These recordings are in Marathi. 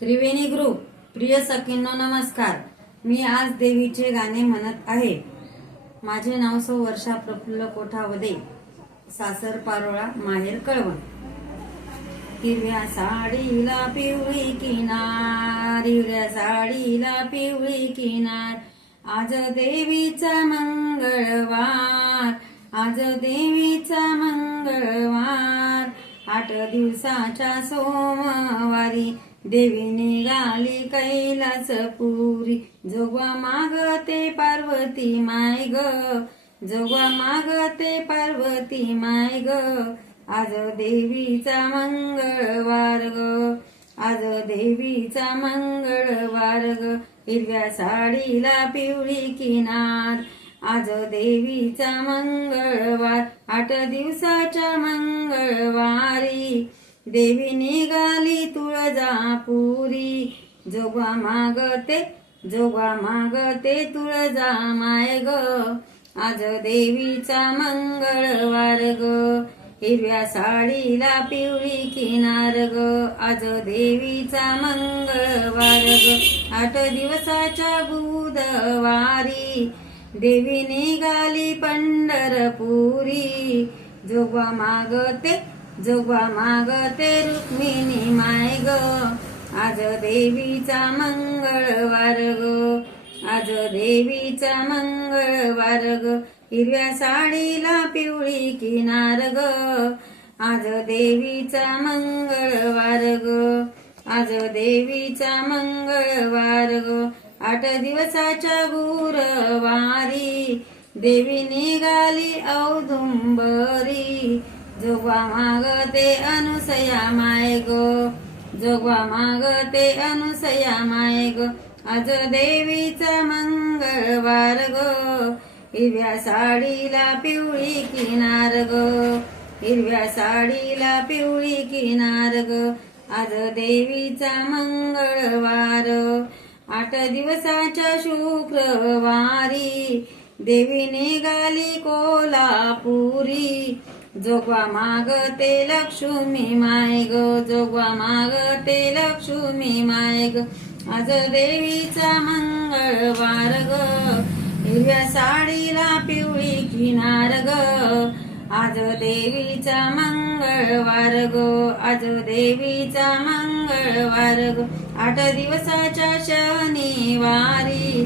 त्रिवेणी ग्रुप प्रिय सखींनो नमस्कार। मी आज देवीचे गाणे म्हणत आहे। माझे नाव सौ वर्षा प्रफुल्ल कोठावदे, सासर पारोळा, माहेर कळवण। हिरव्या साडीला पिवळी किनार, हिरव्या साडीला पिवळी किनार, आज देवीचा मंगळवार, आज देवीचा मंगळवार। 8 दिवसाच्या सोमवारी देवी निघाली कैलासपुरी, जोगवा मागते पार्वती माय ग, जोगवा मागते पार्वती माय ग। आज देवीचा मंगळवार ग, आज देवीचा मंगळवार ग। हिरव्या साडीला पिवळी किनार, आज देवीचा मंगळवार। 8 दिवसाच्या मंगळवारी देवी निघाली तुळजापुरी, जोगवा मागते तुळजा माय ग। आज देवीचा मंगळवार ग, हिरव्या साडीला पिवळी किनार ग, आज देवीचा मंगळवार ग। 8 दिवसाच्या बुधवारी देवी निघाली पंढरपुरी, जोगवा मागते रुक्मिणी माय ग। आज देवीचा मंगळवार ग, आज देवीचा मंगळवार ग। हिरव्या साडीला पिवळी किनार ग, आज देवीचा मंगळवार ग, आज देवीचा मंगळवार ग। 8 दिवसाच्या गुरुवारी देवी निघाली औदुंबरी, जोगवा मागते अनुसया माय ग, जोगवा मागते अनुसया माय ग। आज देवीचा मंगळवार ग, हिरव्या साडीला पिवळी किनार ग, हिरव्या साडीला पिवळी किनार ग। आज देवीचा मंगळवार। 8 दिवसाच्या शुक्रवारी देवी निघाली कोल्हापुरी, जोगवा मागते लक्ष्मी माय ग, जोगवा मागते लक्ष्मी माय ग। आज देवीचा मंगळवार ग, हिरव्या साडीला पिवळी किनार ग, आज देवीचा मंगळवार ग, आज देवीचा मंगळवार ग। 8 दिवसाच्या शनिवारी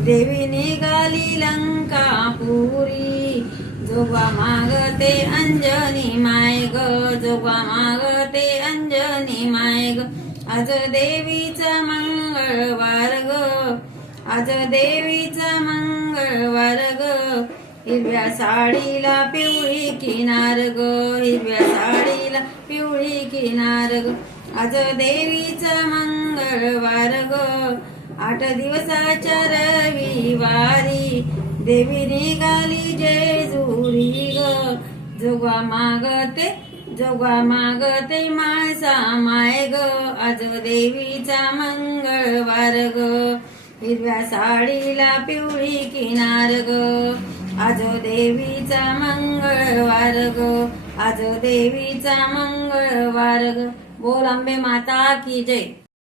देवी निघाली लंकापुरी, जोगवा मागते अंजनी माय ग, जोगवा मागते अंजनी माय ग। आज देवीचा मंगळवार ग, आज देवीचा मंगळवार ग। हिरव्या साडीला पिवळी किनार ग, हिरव्या साडीला पिवळी किनार ग, आज देवीचा मंगळवार ग। 8 दिवसाच्या रविवारी देवी निघाली जेजुरी ग, जोगवा मागते माळसा माय ग, आज देवीचा मंगळवार ग। हिरव्या साडीला पिवळी किनार ग, आज देवीचा मंगळवार ग, आज देवीचा मंगळवार ग। बोल अंबे माता की जय।